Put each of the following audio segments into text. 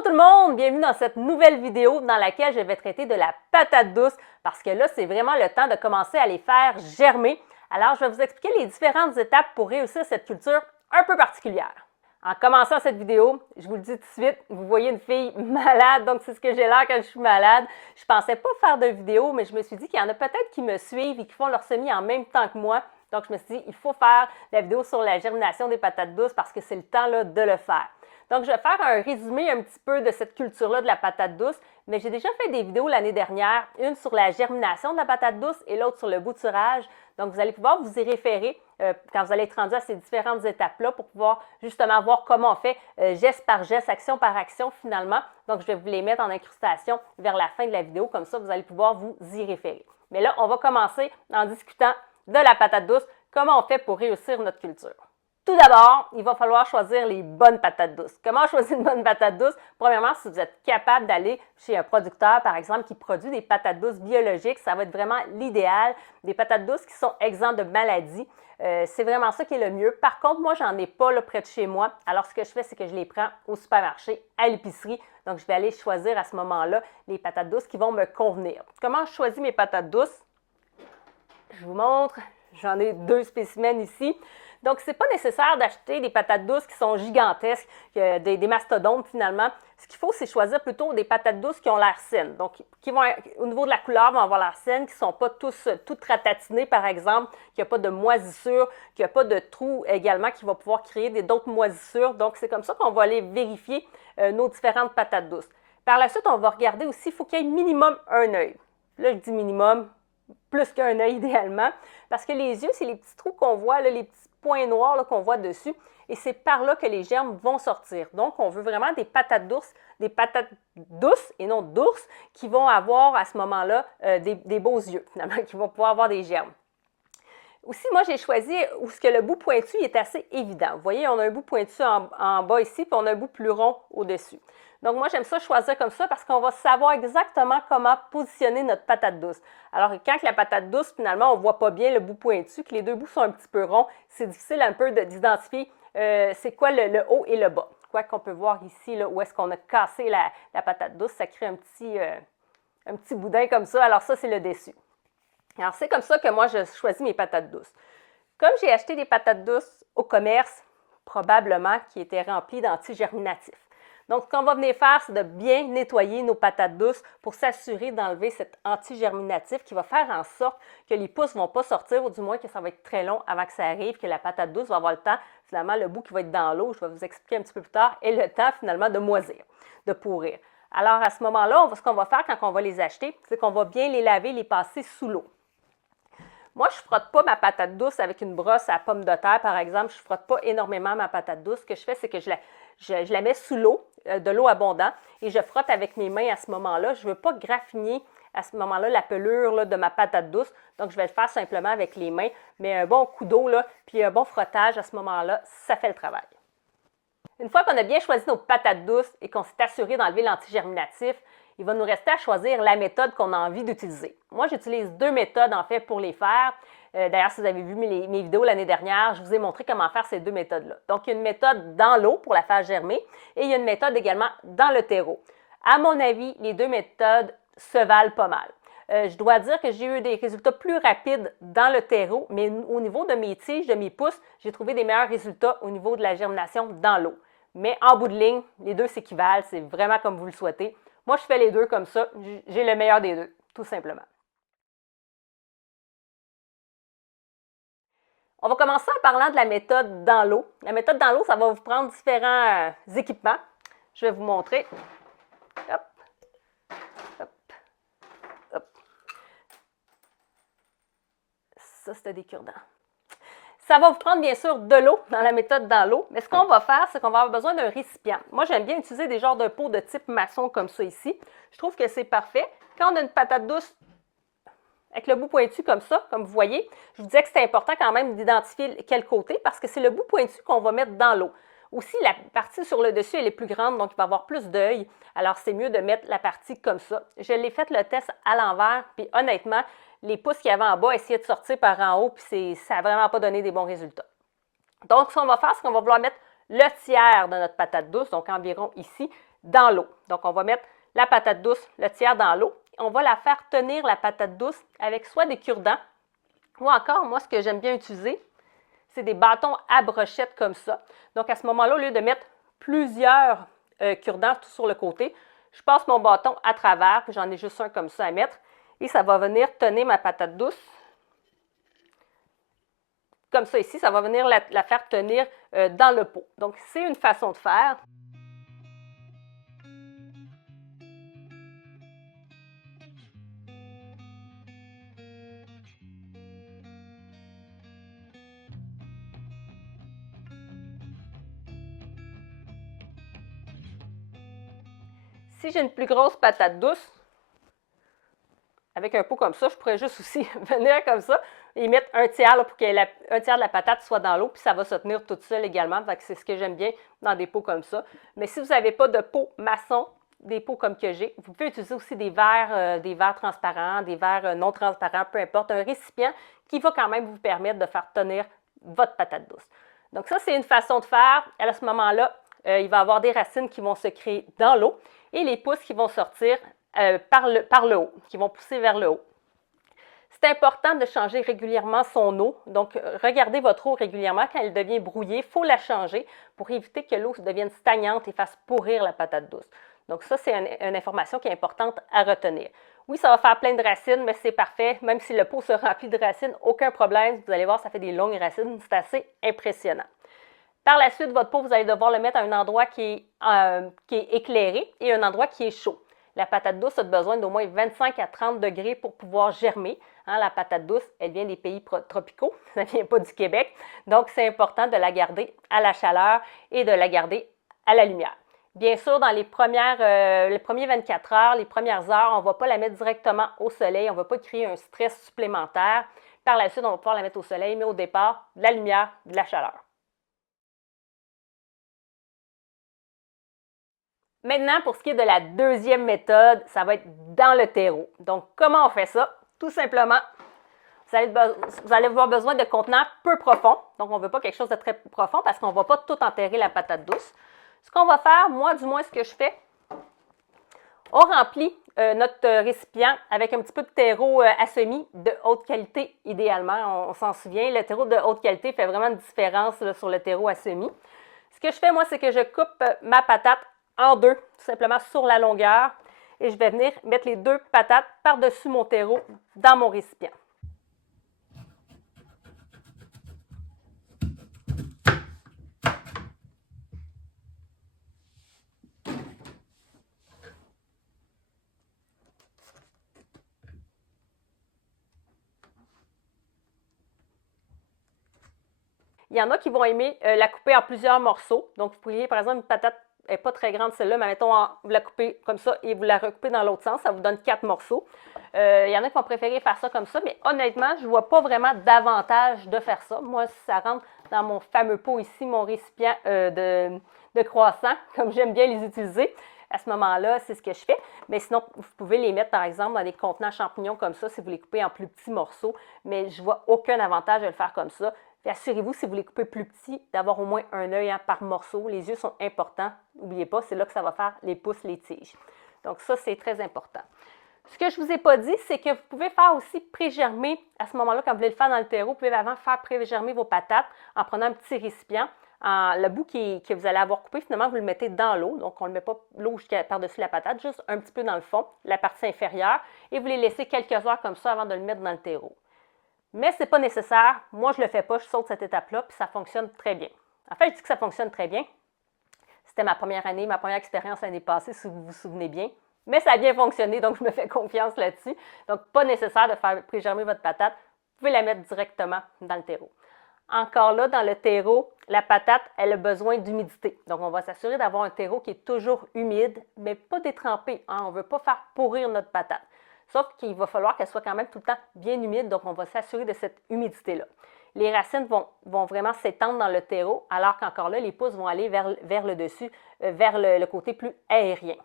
Bonjour tout le monde, bienvenue dans cette nouvelle vidéo dans laquelle je vais traiter de la patate douce parce que là, c'est vraiment le temps de commencer à les faire germer. Alors, je vais vous expliquer les différentes étapes pour réussir cette culture un peu particulière. En commençant cette vidéo, je vous le dis tout de suite, vous voyez une fille malade, donc c'est ce que j'ai l'air quand je suis malade. Je ne pensais pas faire de vidéo, mais je me suis dit qu'il y en a peut-être qui me suivent et qui font leur semis en même temps que moi. Donc, je me suis dit, il faut faire la vidéo sur la germination des patates douces parce que c'est le temps là, de le faire. Donc, je vais faire un résumé un petit peu de cette culture-là de la patate douce, mais j'ai déjà fait des vidéos l'année dernière, une sur la germination de la patate douce et l'autre sur le bouturage. Donc, vous allez pouvoir vous y référer quand vous allez être rendu à ces différentes étapes-là pour pouvoir justement voir comment on fait geste par geste, action par action finalement. Donc, je vais vous les mettre en incrustation vers la fin de la vidéo, comme ça, vous allez pouvoir vous y référer. Mais là, on va commencer en discutant de la patate douce, comment on fait pour réussir notre culture. Tout d'abord, il va falloir choisir les bonnes patates douces. Comment choisir une bonne patate douce? Premièrement, si vous êtes capable d'aller chez un producteur, par exemple, qui produit des patates douces biologiques, ça va être vraiment l'idéal. Des patates douces qui sont exemptes de maladies. C'est vraiment ça qui est le mieux. Par contre, moi, j'en ai pas là, près de chez moi. Alors, ce que je fais, c'est que je les prends au supermarché, à l'épicerie. Donc, je vais aller choisir à ce moment-là les patates douces qui vont me convenir. Comment je choisis mes patates douces? Je vous montre. J'en ai deux spécimens ici. Donc, ce n'est pas nécessaire d'acheter des patates douces qui sont gigantesques, des mastodontes finalement. Ce qu'il faut, c'est choisir plutôt des patates douces qui ont l'air saines. Donc, qui vont, au niveau de la couleur, vont avoir l'air saines, qui ne sont pas toutes ratatinées, par exemple, qu'il n'y a pas de moisissure, qu'il n'y a pas de trous également qui vont pouvoir créer d'autres moisissures. Donc, c'est comme ça qu'on va aller vérifier nos différentes patates douces. Par la suite, on va regarder aussi, il faut qu'il y ait minimum un œil. Là, je dis minimum, plus qu'un œil idéalement, parce que les yeux, c'est les petits trous qu'on voit, là, les petits points noirs qu'on voit dessus, et c'est par là que les germes vont sortir. Donc, on veut vraiment des patates douces et non d'ours, qui vont avoir à ce moment-là des beaux yeux, finalement, qui vont pouvoir avoir des germes. Aussi, moi, j'ai choisi où ce que le bout pointu est assez évident. Vous voyez, on a un bout pointu en bas ici, puis on a un bout plus rond au-dessus. Donc, moi, j'aime ça choisir comme ça parce qu'on va savoir exactement comment positionner notre patate douce. Alors, quand la patate douce, finalement, on ne voit pas bien le bout pointu, que les deux bouts sont un petit peu ronds, c'est difficile un peu d'identifier c'est quoi le haut et le bas. Quoi qu'on peut voir ici, là, où est-ce qu'on a cassé la patate douce, ça crée un petit boudin comme ça. Alors, ça, c'est le dessus. Alors, c'est comme ça que moi, je choisis mes patates douces. Comme j'ai acheté des patates douces au commerce, probablement qui étaient remplies d'antigerminatifs. Donc, ce qu'on va venir faire, c'est de bien nettoyer nos patates douces pour s'assurer d'enlever cet antigerminatif qui va faire en sorte que les pousses ne vont pas sortir, ou du moins que ça va être très long avant que ça arrive, que la patate douce va avoir le temps, finalement, le bout qui va être dans l'eau, je vais vous expliquer un petit peu plus tard, et le temps, finalement, de moisir, de pourrir. Alors, à ce moment-là, ce qu'on va faire quand on va les acheter, c'est qu'on va bien les laver, les passer sous l'eau. Moi, je ne frotte pas ma patate douce avec une brosse à pomme de terre, par exemple. Je ne frotte pas énormément ma patate douce. Ce que je fais, c'est que je la mets sous l'eau, de l'eau abondante, et je frotte avec mes mains à ce moment-là. Je ne veux pas graffiner à ce moment-là la pelure là, de ma patate douce. Donc, je vais le faire simplement avec les mains. Mais un bon coup d'eau, puis un bon frottage à ce moment-là, ça fait le travail. Une fois qu'on a bien choisi nos patates douces et qu'on s'est assuré d'enlever l'antigerminatif, il va nous rester à choisir la méthode qu'on a envie d'utiliser. Moi, j'utilise deux méthodes en fait pour les faire. D'ailleurs, si vous avez vu mes vidéos l'année dernière, je vous ai montré comment faire ces deux méthodes-là. Donc, il y a une méthode dans l'eau pour la faire germer et il y a une méthode également dans le terreau. À mon avis, les deux méthodes se valent pas mal. Je dois dire que j'ai eu des résultats plus rapides dans le terreau, mais au niveau de mes tiges, de mes pousses, j'ai trouvé des meilleurs résultats au niveau de la germination dans l'eau. Mais en bout de ligne, les deux s'équivalent, c'est vraiment comme vous le souhaitez. Moi, je fais les deux comme ça, j'ai le meilleur des deux, tout simplement. On va commencer en parlant de la méthode dans l'eau. La méthode dans l'eau, ça va vous prendre différents équipements. Je vais vous montrer. Hop, hop, hop. Ça, c'était des cure-dents. Ça va vous prendre bien sûr de l'eau dans la méthode dans l'eau, mais ce qu'on va faire, c'est qu'on va avoir besoin d'un récipient. Moi, j'aime bien utiliser des genres de pots de type maçon comme ça ici. Je trouve que c'est parfait. Quand on a une patate douce avec le bout pointu comme ça, comme vous voyez, je vous disais que c'est important quand même d'identifier quel côté parce que c'est le bout pointu qu'on va mettre dans l'eau. Aussi, la partie sur le dessus, elle est plus grande, donc il va y avoir plus d'œil. Alors, c'est mieux de mettre la partie comme ça. Je l'ai fait le test à l'envers, puis honnêtement, les pouces qu'il y avait en bas essayaient de sortir par en haut, puis ça n'a vraiment pas donné des bons résultats. Donc, ce qu'on va faire, c'est qu'on va vouloir mettre le tiers de notre patate douce, donc environ ici, dans l'eau. Donc, on va mettre la patate douce, le tiers dans l'eau. On va la faire tenir, la patate douce, avec soit des cure-dents ou encore, moi, ce que j'aime bien utiliser, c'est des bâtons à brochette comme ça. Donc, à ce moment-là, au lieu de mettre plusieurs cure-dents tout sur le côté, je passe mon bâton à travers, puis j'en ai juste un comme ça à mettre, et ça va venir tenir ma patate douce. Comme ça ici, ça va venir la faire tenir dans le pot. Donc, c'est une façon de faire. Si j'ai une plus grosse patate douce, avec un pot comme ça, je pourrais juste aussi venir comme ça et mettre un tiers là, pour que un tiers de la patate soit dans l'eau, puis ça va se tenir toute seule également. C'est ce que j'aime bien dans des pots comme ça. Mais si vous n'avez pas de pot maçon, des pots comme que j'ai, vous pouvez utiliser aussi des verres transparents, des verres non transparents, peu importe, un récipient qui va quand même vous permettre de faire tenir votre patate douce. Donc ça, c'est une façon de faire. À ce moment-là, il va y avoir des racines qui vont se créer dans l'eau et les pousses qui vont sortir par le haut, qui vont pousser vers le haut. C'est important de changer régulièrement son eau. Donc, regardez votre eau régulièrement. Quand elle devient brouillée, il faut la changer pour éviter que l'eau devienne stagnante et fasse pourrir la patate douce. Donc, ça, c'est une information qui est importante à retenir. Oui, ça va faire plein de racines, mais c'est parfait. Même si le pot se remplit de racines, aucun problème. Vous allez voir, ça fait des longues racines. C'est assez impressionnant. Par la suite, votre pot, vous allez devoir le mettre à un endroit qui est éclairé et un endroit qui est chaud. La patate douce a besoin d'au moins 25 à 30 degrés pour pouvoir germer. La patate douce, elle vient des pays tropicaux, ça ne vient pas du Québec. Donc, c'est important de la garder à la chaleur et de la garder à la lumière. Bien sûr, dans les premiers 24 heures, les premières heures, on ne va pas la mettre directement au soleil. On ne va pas créer un stress supplémentaire. Par la suite, on va pouvoir la mettre au soleil, mais au départ, de la lumière, de la chaleur. Maintenant, pour ce qui est de la deuxième méthode, ça va être dans le terreau. Donc, comment on fait ça? Tout simplement, vous allez avoir besoin de contenants peu profonds. Donc, on ne veut pas quelque chose de très profond parce qu'on ne va pas tout enterrer la patate douce. Ce qu'on va faire, moi du moins ce que je fais, on remplit notre récipient avec un petit peu de terreau à semis de haute qualité, idéalement. On s'en souvient, le terreau de haute qualité fait vraiment une différence là, sur le terreau à semis. Ce que je fais, moi, c'est que je coupe ma patate en deux, tout simplement sur la longueur. Et je vais venir mettre les deux patates par-dessus mon terreau dans mon récipient. Il y en a qui vont aimer la couper en plusieurs morceaux. Donc, vous pourriez, par exemple, une patate n'est pas très grande celle-là, mais mettons, vous la coupez comme ça et vous la recoupez dans l'autre sens, ça vous donne 4 morceaux. Il y en a qui vont préférer faire ça comme ça, mais honnêtement, je ne vois pas vraiment d'avantage de faire ça. Moi, ça rentre dans mon fameux pot ici, mon récipient de croissants, comme j'aime bien les utiliser. À ce moment-là, c'est ce que je fais. Mais sinon, vous pouvez les mettre, par exemple, dans des contenants champignons comme ça, si vous les coupez en plus petits morceaux. Mais je ne vois aucun avantage de le faire comme ça. Assurez-vous, si vous les coupez plus petits, d'avoir au moins un œil par morceau. Les yeux sont importants. N'oubliez pas, c'est là que ça va faire les pouces, les tiges. Donc ça, c'est très important. Ce que je ne vous ai pas dit, c'est que vous pouvez faire aussi pré-germer à ce moment-là, quand vous voulez le faire dans le terreau, vous pouvez avant faire pré-germer vos patates en prenant un petit récipient. Le bout que vous allez avoir coupé, finalement, vous le mettez dans l'eau. Donc, on ne met pas l'eau par-dessus la patate, juste un petit peu dans le fond, la partie inférieure, et vous les laissez quelques heures comme ça avant de le mettre dans le terreau. Mais ce n'est pas nécessaire. Moi, je ne le fais pas. Je saute cette étape-là, puis ça fonctionne très bien. En fait, je dis que ça fonctionne très bien. C'était ma première année, ma première expérience l'année passée, si vous vous souvenez bien. Mais ça a bien fonctionné, donc je me fais confiance là-dessus. Donc, pas nécessaire de faire pré-germer votre patate. Vous pouvez la mettre directement dans le terreau. Encore là, dans le terreau, la patate, elle a besoin d'humidité. Donc, on va s'assurer d'avoir un terreau qui est toujours humide, mais pas détrempé. On ne veut pas faire pourrir notre patate. Sauf qu'il va falloir qu'elle soit quand même tout le temps bien humide, donc on va s'assurer de cette humidité-là. Les racines vont vraiment s'étendre dans le terreau, alors qu'encore là, les pousses vont aller vers le dessus, vers le côté plus aérien.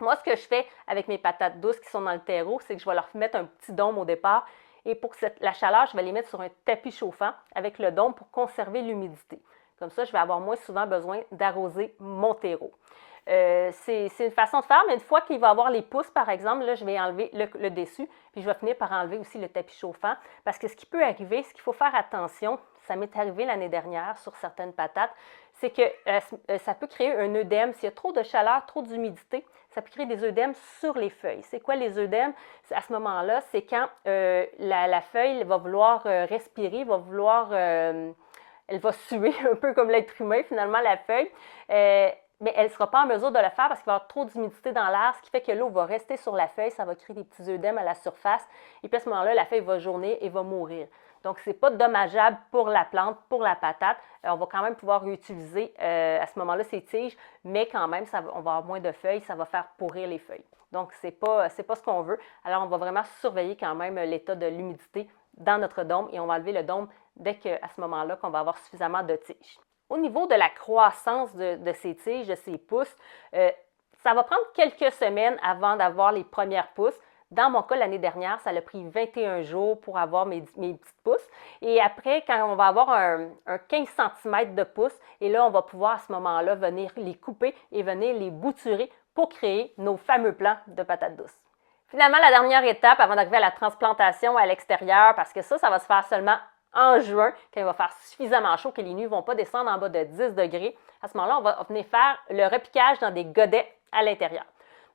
Moi, ce que je fais avec mes patates douces qui sont dans le terreau, c'est que je vais leur mettre un petit dôme au départ. Et pour la chaleur, je vais les mettre sur un tapis chauffant avec le dôme pour conserver l'humidité. Comme ça, je vais avoir moins souvent besoin d'arroser mon terreau. C'est une façon de faire, mais une fois qu'il va avoir les pouces, par exemple, là, je vais enlever le dessus, puis je vais finir par enlever aussi le tapis chauffant, parce que ce qui peut arriver, ce qu'il faut faire attention, ça m'est arrivé l'année dernière sur certaines patates, c'est que ça peut créer un œdème. S'il y a trop de chaleur, trop d'humidité, ça peut créer des œdèmes sur les feuilles. C'est quoi les œdèmes? À ce moment-là, c'est quand la feuille va vouloir respirer, va vouloir... elle va suer un peu comme l'être humain, finalement, la feuille. Mais elle ne sera pas en mesure de le faire parce qu'il va y avoir trop d'humidité dans l'air, ce qui fait que l'eau va rester sur la feuille, ça va créer des petits œdèmes à la surface. Et puis à ce moment-là, la feuille va jaunir et va mourir. Donc, ce n'est pas dommageable pour la plante, pour la patate. On va quand même pouvoir réutiliser à ce moment-là ces tiges, mais quand même, on va avoir moins de feuilles, ça va faire pourrir les feuilles. Donc, ce n'est pas ce qu'on veut. Alors, on va vraiment surveiller quand même l'état de l'humidité dans notre dôme et on va enlever le dôme dès qu'à ce moment-là qu'on va avoir suffisamment de tiges. Au niveau de la croissance de ces tiges, de ces pousses, ça va prendre quelques semaines avant d'avoir les premières pousses. Dans mon cas, l'année dernière, ça a pris 21 jours pour avoir mes petites pousses. Et après, quand on va avoir un 15 cm de pousses, et là, on va pouvoir à ce moment-là venir les couper et venir les bouturer pour créer nos fameux plants de patates douces. Finalement, la dernière étape avant d'arriver à la transplantation à l'extérieur, parce que ça va se faire seulement en juin, quand il va faire suffisamment chaud que les nuits ne vont pas descendre en bas de 10 degrés. À ce moment-là, on va venir faire le repiquage dans des godets à l'intérieur.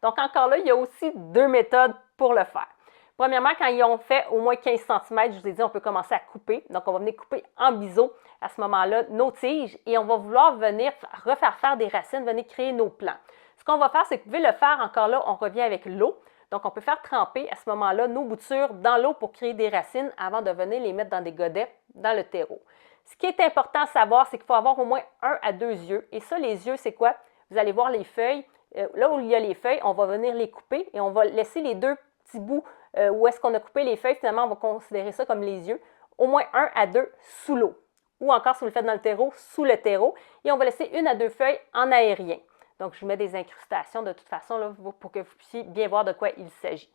Donc, encore là, il y a aussi deux méthodes pour le faire. Premièrement, quand ils ont fait au moins 15 cm, je vous ai dit, on peut commencer à couper. Donc, on va venir couper en biseau à ce moment-là nos tiges et on va vouloir venir refaire faire des racines, venir créer nos plants. Ce qu'on va faire, c'est que vous pouvez le faire encore là, on revient avec l'eau. Donc, on peut faire tremper à ce moment-là nos boutures dans l'eau pour créer des racines avant de venir les mettre dans des godets dans le terreau. Ce qui est important à savoir, c'est qu'il faut avoir au moins 1 à 2 yeux. Et ça, les yeux, c'est quoi? Vous allez voir les feuilles. Là où il y a les feuilles, on va venir les couper et on va laisser les deux petits bouts où est-ce qu'on a coupé les feuilles. Finalement, on va considérer ça comme les yeux. Au moins 1 à 2 sous l'eau. Ou encore, si vous le faites dans le terreau, sous le terreau. Et on va laisser 1 à 2 feuilles en aérien. Donc, je vous mets des incrustations de toute façon là, pour que vous puissiez bien voir de quoi il s'agit.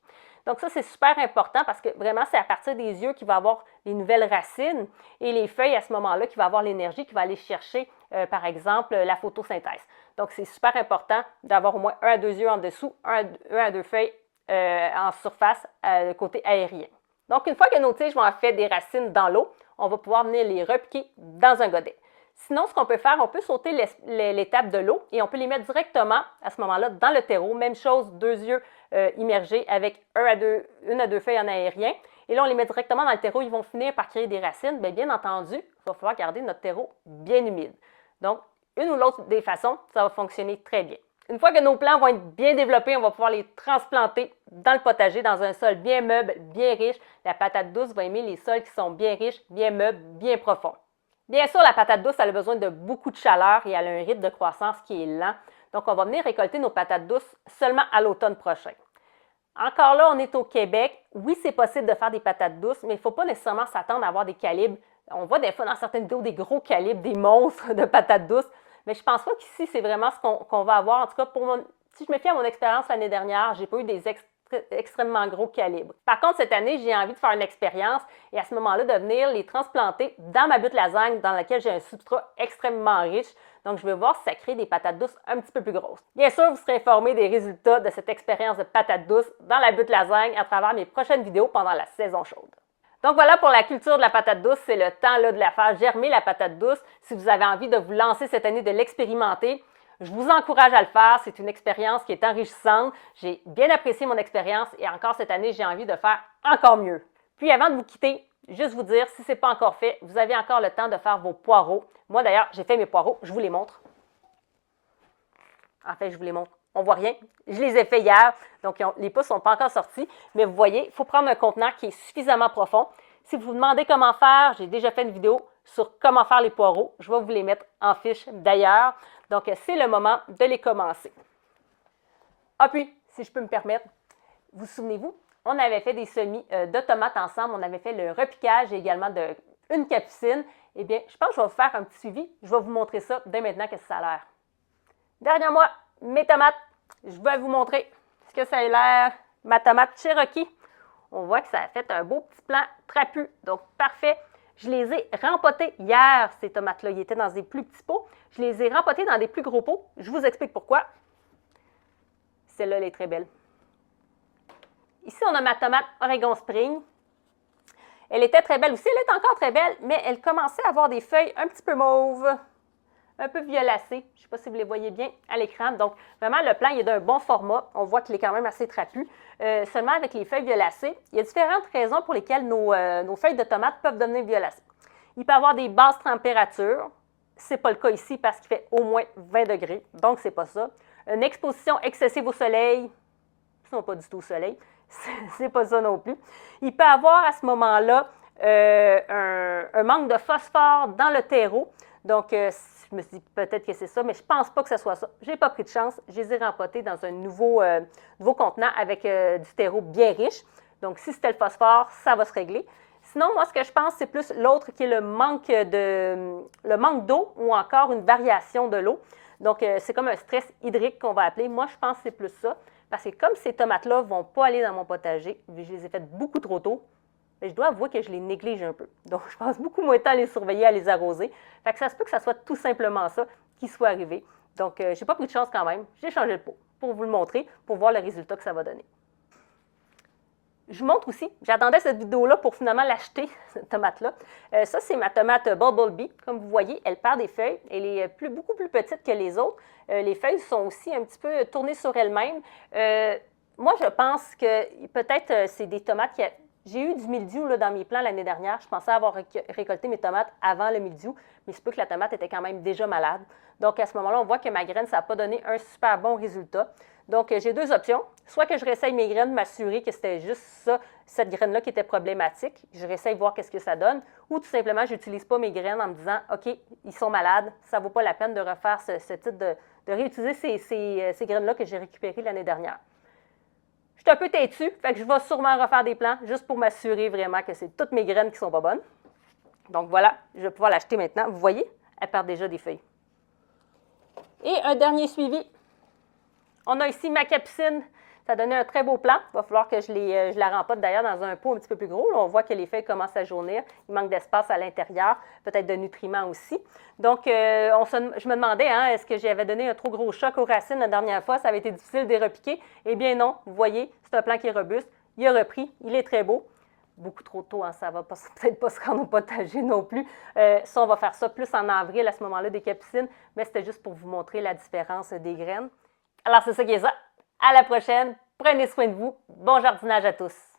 Donc, ça, c'est super important parce que vraiment, c'est à partir des yeux qu'il va avoir les nouvelles racines et les feuilles à ce moment-là qui va avoir l'énergie qui va aller chercher, par exemple, la photosynthèse. Donc, c'est super important d'avoir au moins 1 à 2 yeux en dessous, 1 à 2 feuilles en surface, côté aérien. Donc, une fois que nos tiges vont avoir fait des racines dans l'eau, on va pouvoir venir les repiquer dans un godet. Sinon, ce qu'on peut faire, on peut sauter l'étape de l'eau et on peut les mettre directement à ce moment-là dans le terreau. Même chose, 2 yeux immergés avec 1 à 2 feuilles en aérien. Et là, on les met directement dans le terreau. Ils vont finir par créer des racines. Bien entendu, il va falloir garder notre terreau bien humide. Donc, une ou l'autre des façons, ça va fonctionner très bien. Une fois que nos plants vont être bien développés, on va pouvoir les transplanter dans le potager, dans un sol bien meuble, bien riche. La patate douce va aimer les sols qui sont bien riches, bien meubles, bien profonds. Bien sûr, la patate douce, elle a besoin de beaucoup de chaleur et elle a un rythme de croissance qui est lent. Donc, on va venir récolter nos patates douces seulement à l'automne prochain. Encore là, on est au Québec. Oui, c'est possible de faire des patates douces, mais il ne faut pas nécessairement s'attendre à avoir des calibres. On voit des fois dans certaines vidéos des gros calibres, des monstres de patates douces, mais je ne pense pas qu'ici, c'est vraiment ce qu'on va avoir. En tout cas, si je me fie à mon expérience l'année dernière, je n'ai pas eu des extrêmement gros calibres. Par contre, cette année, j'ai envie de faire une expérience et à ce moment-là, de venir les transplanter dans ma butte lasagne dans laquelle j'ai un substrat extrêmement riche. Donc, je vais voir si ça crée des patates douces un petit peu plus grosses. Bien sûr, vous serez informé des résultats de cette expérience de patates douces dans la butte lasagne à travers mes prochaines vidéos pendant la saison chaude. Donc voilà pour la culture de la patate douce, c'est le temps là, de la faire germer la patate douce. Si vous avez envie de vous lancer cette année, de l'expérimenter, je vous encourage à le faire. C'est une expérience qui est enrichissante. J'ai bien apprécié mon expérience et encore cette année, j'ai envie de faire encore mieux. Puis avant de vous quitter, juste vous dire, si ce n'est pas encore fait, vous avez encore le temps de faire vos poireaux. Moi d'ailleurs, j'ai fait mes poireaux, je vous les montre. En fait, je vous les montre. On ne voit rien. Je les ai fait hier, donc les pousses ne sont pas encore sorties. Mais vous voyez, il faut prendre un contenant qui est suffisamment profond. Si vous vous demandez comment faire, j'ai déjà fait une vidéo sur comment faire les poireaux. Je vais vous les mettre en fiche d'ailleurs. Donc, c'est le moment de les commencer. Ah puis, si je peux me permettre, vous souvenez-vous, on avait fait des semis de tomates ensemble. On avait fait le repiquage également d'une capucine. Eh bien, je pense que je vais vous faire un petit suivi. Je vais vous montrer ça dès maintenant, qu'est-ce que ça a l'air. Derrière moi, mes tomates. Je vais vous montrer ce que ça a l'air. Ma tomate Cherokee. On voit que ça a fait un beau petit plant trapu. Donc, parfait. Je les ai rempotées hier, ces tomates-là. Ils étaient dans des plus petits pots. Je les ai rempotées dans des plus gros pots. Je vous explique pourquoi. celle-là, elle est très belle. Ici, on a ma tomate Oregon Spring. Elle était très belle aussi, elle est encore très belle, mais elle commençait à avoir des feuilles un petit peu mauves, un peu violacées. Je ne sais pas si vous les voyez bien à l'écran. Donc, vraiment, le plant il est d'un bon format. On voit qu'il est quand même assez trapu. Seulement avec les feuilles violacées, il y a différentes raisons pour lesquelles nos feuilles de tomates peuvent devenir violacées. Il peut y avoir des basses températures. Ce n'est pas le cas ici parce qu'il fait au moins 20 degrés, donc ce n'est pas ça. Une exposition excessive au soleil, ils ne sont pas du tout au soleil, c'est pas ça non plus. Il peut y avoir à ce moment-là un manque de phosphore dans le terreau. Donc, je me suis dit peut-être que c'est ça, mais je ne pense pas que ce soit ça. Je n'ai pas pris de chance. Je les ai rempotés dans un nouveau contenant avec du terreau bien riche. Donc, si c'était le phosphore, ça va se régler. Sinon, moi, ce que je pense, c'est plus l'autre qui est le manque d'eau ou encore une variation de l'eau. Donc, c'est comme un stress hydrique qu'on va appeler. Moi, je pense que c'est plus ça. Parce que comme ces tomates-là ne vont pas aller dans mon potager, vu que je les ai faites beaucoup trop tôt, je dois avouer que je les néglige un peu. Donc, je passe beaucoup moins de temps à les surveiller, à les arroser. Fait que ça se peut que ça soit tout simplement ça qui soit arrivé. Donc, je n'ai pas pris de chance quand même. J'ai changé le pot pour vous le montrer, pour voir le résultat que ça va donner. Je vous montre aussi, j'attendais cette vidéo-là pour finalement l'acheter, cette tomate-là. Ça, c'est ma tomate Bumblebee. Comme vous voyez, elle perd des feuilles. Elle est beaucoup plus petite que les autres. Les feuilles sont aussi un petit peu tournées sur elles-mêmes. Moi, je pense que peut-être c'est des tomates qui... J'ai eu du mildiou là, dans mes plants l'année dernière. Je pensais avoir récolté mes tomates avant le mildiou, mais c'est peu que la tomate était quand même déjà malade. Donc, à ce moment-là, on voit que ma graine, ça n'a pas donné un super bon résultat. Donc, j'ai deux options. Soit que je réessaye mes graines, m'assurer que c'était juste ça, cette graine-là qui était problématique. Je réessaye voir qu'est-ce que ça donne. Ou tout simplement, je n'utilise pas mes graines en me disant, OK, ils sont malades, ça ne vaut pas la peine de refaire ce type de réutiliser ces graines-là que j'ai récupérées l'année dernière. Je suis un peu têtue, fait que je vais sûrement refaire des plants juste pour m'assurer vraiment que c'est toutes mes graines qui ne sont pas bonnes. Donc voilà, je vais pouvoir l'acheter maintenant. Vous voyez, elle perd déjà des feuilles. Et un dernier suivi. On a ici ma capucine. Ça a donné un très beau plant. Il va falloir que je la rempote d'ailleurs dans un pot un petit peu plus gros. Là, on voit que les feuilles commencent à jaunir. Il manque d'espace à l'intérieur, peut-être de nutriments aussi. Donc, je me demandais, est-ce que j'avais donné un trop gros choc aux racines la dernière fois? Ça avait été difficile de les repiquer. Eh bien non, vous voyez, c'est un plant qui est robuste. Il a repris, il est très beau. Beaucoup trop tôt, ça ne va peut-être pas se rendre au potager non plus. Ça, on va faire ça plus en avril à ce moment-là des capucines, mais c'était juste pour vous montrer la différence des graines. Alors, c'est ça qui est ça. À la prochaine. Prenez soin de vous. Bon jardinage à tous.